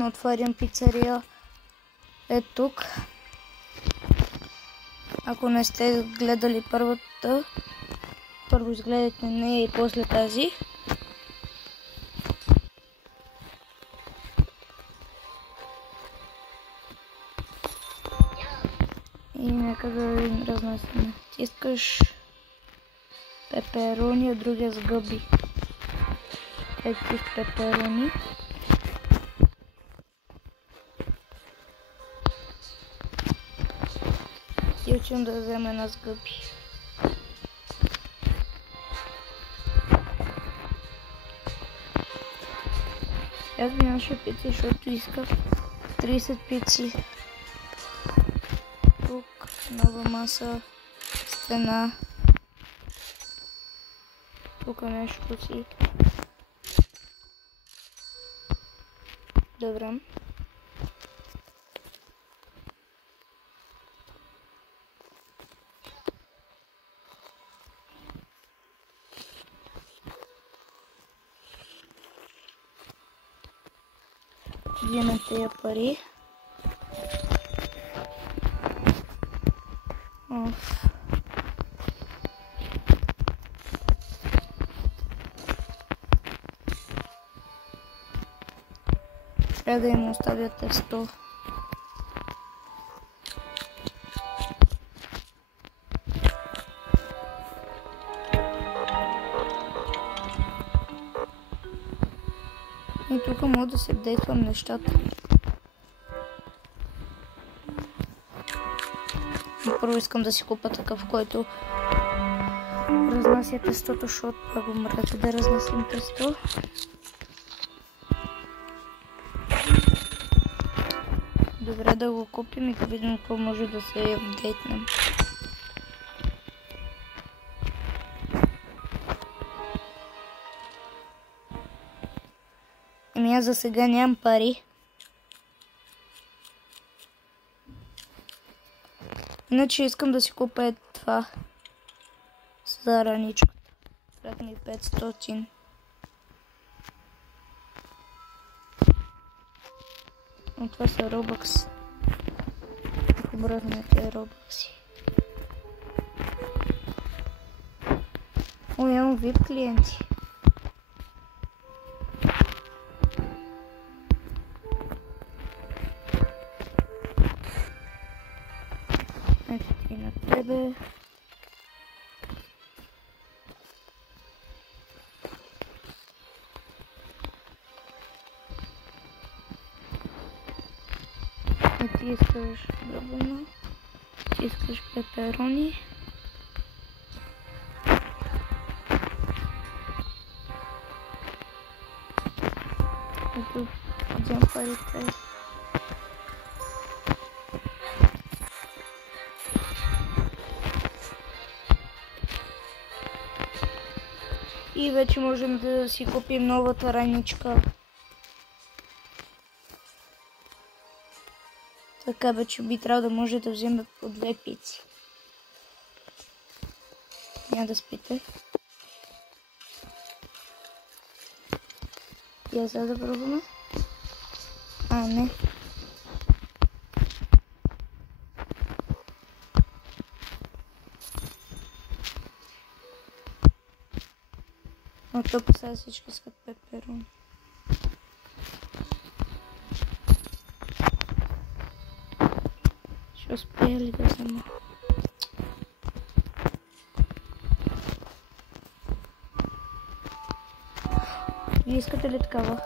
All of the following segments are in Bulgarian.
Отварям пицария е тук. Ако не сте гледали първата, първо изгледайте нея и после тази. И нека да ви разнасяме. Ти искаш пеперони, а другия сгъби. Ети пеперони. И учим да вземе една сгъби. Аз би нямаше пици, защото исках 30 пици. Тук нова маса, стена. Тук нещо си. Добре. Вземем тези пари. Трябва да им оставя тесто. И тук мога да се апдейтвам нещата. Първо искам да си купя такъв, който разнася тестото, защото много мразя да разнасям тесто. Добре, да го купим и да видим какво може да се апдейтнем. Ами аз за сега нямам пари. Иначе искам да си купя това за раничката. Трябва ми 500. Но това са робъкс. Обратно тези робъкси. О, имам VIP клиенти. Ето и на тебе. Ти искаш гъбана, ти искаш пеперони. Ето, взем парите. И вече можем да си купим новата раничка. Така вече би трябвало да може да вземе по 2 пици. Няма да спите. Я за да пробваме. А, не. Но тук сега всички искат пеперони. Ще успея ли да взема? Вие искате ли такава?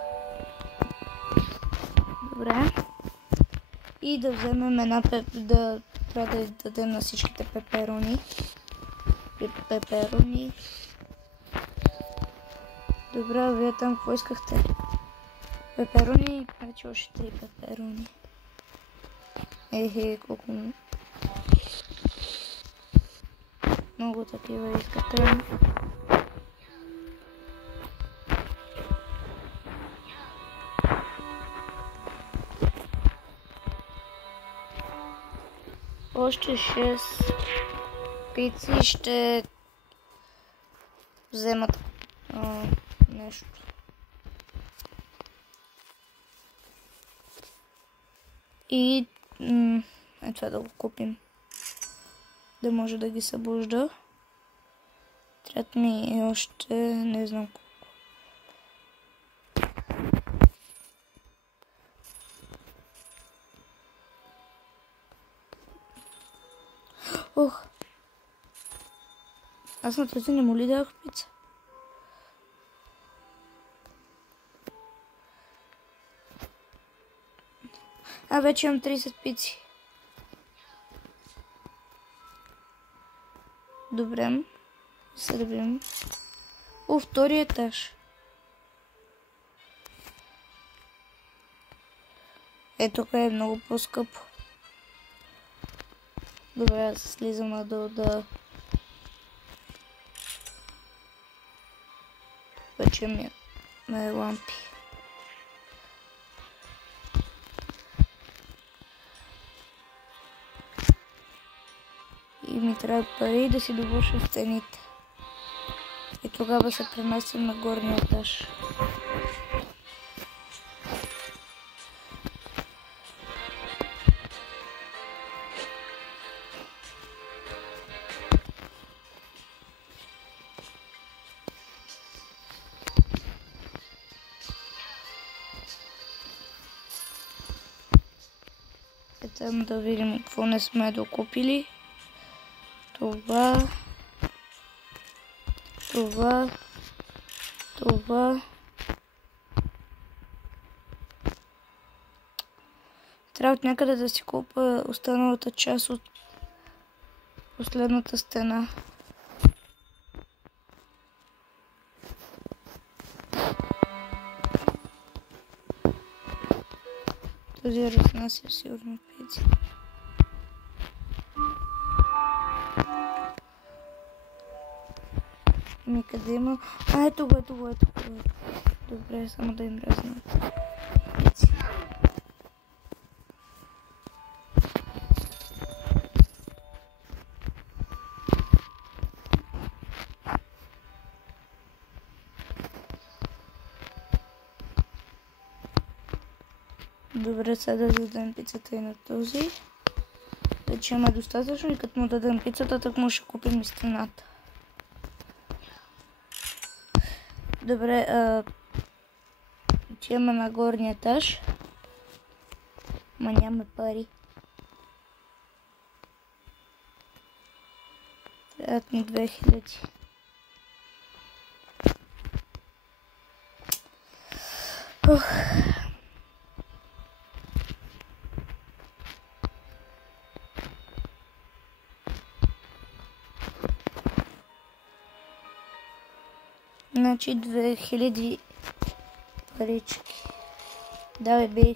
Добре. И да вземем една трябва да дадем на всичките пеперони. Пеперони. Добре, вие там какво искахте? Пеперони, значи още 3 пеперони. Ехе, колко много такива искате. Още 6 пици ще вземат нещо. И това да го купим. Да може да ги събужда. Трябват ми още не знам колко. Ох! Аз на този не му ли дадох пица? Вече имам 30 пици. Добре. Се да видим. Втори етаж. Тук е много по-скъпо. Добре, аз слизам надолу да... Вече имаме лампи. И ми трябва пари да си довърша стените. И тогава се преместим на горния етаж. Там да видим какво не сме докупили. Това. Трябва от някъде да си купя останалата част от последната стена. Този разнася сигурно пици. Ами къде има? Ето го. Добре, само да им разнат пици. Добре, сега да дадем пицата и на този. Вече има достатъчно и като му дадем пицата, так му ще купим и стената. Добре, отиваме на горния етаж. Ма няма пари. Трябват ни 2000. Значи 2000 парички. Давай, бей.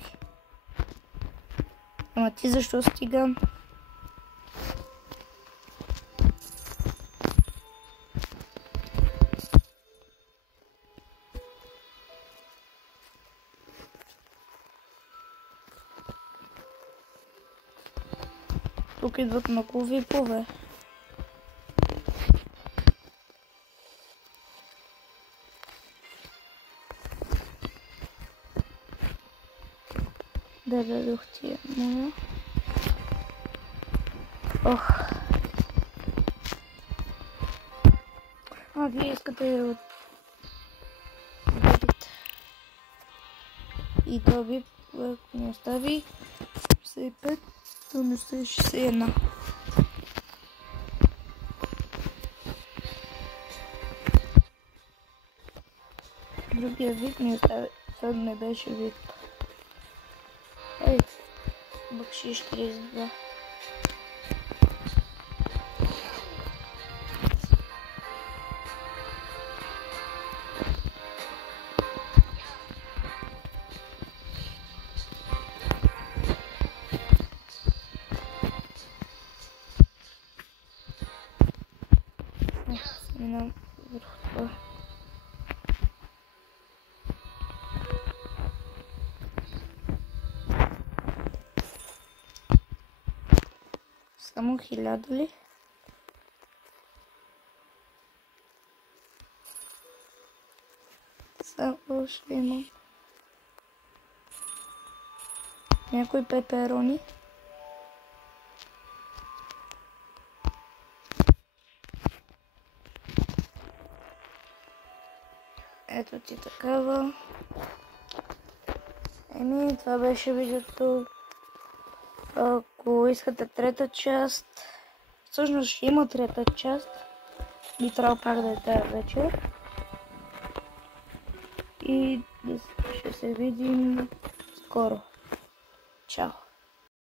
Ама ти защо стигам? Тук идват много випове. Да дадох тия моя. Ох. Вие искате от випите. И това вип, ако не остави 65, то не стои 61. Другия вип не остави. Това не беше вип. Ей, бакшиш 32. Минам върху това. Само 1000 ли? Само ще имам. някои пеперони. Ето ти такава. Това беше видеото. Ако искате трета част, всъщност ще има трета част. Би трябва пак да е тая вечер. И ще се видим скоро. Чао!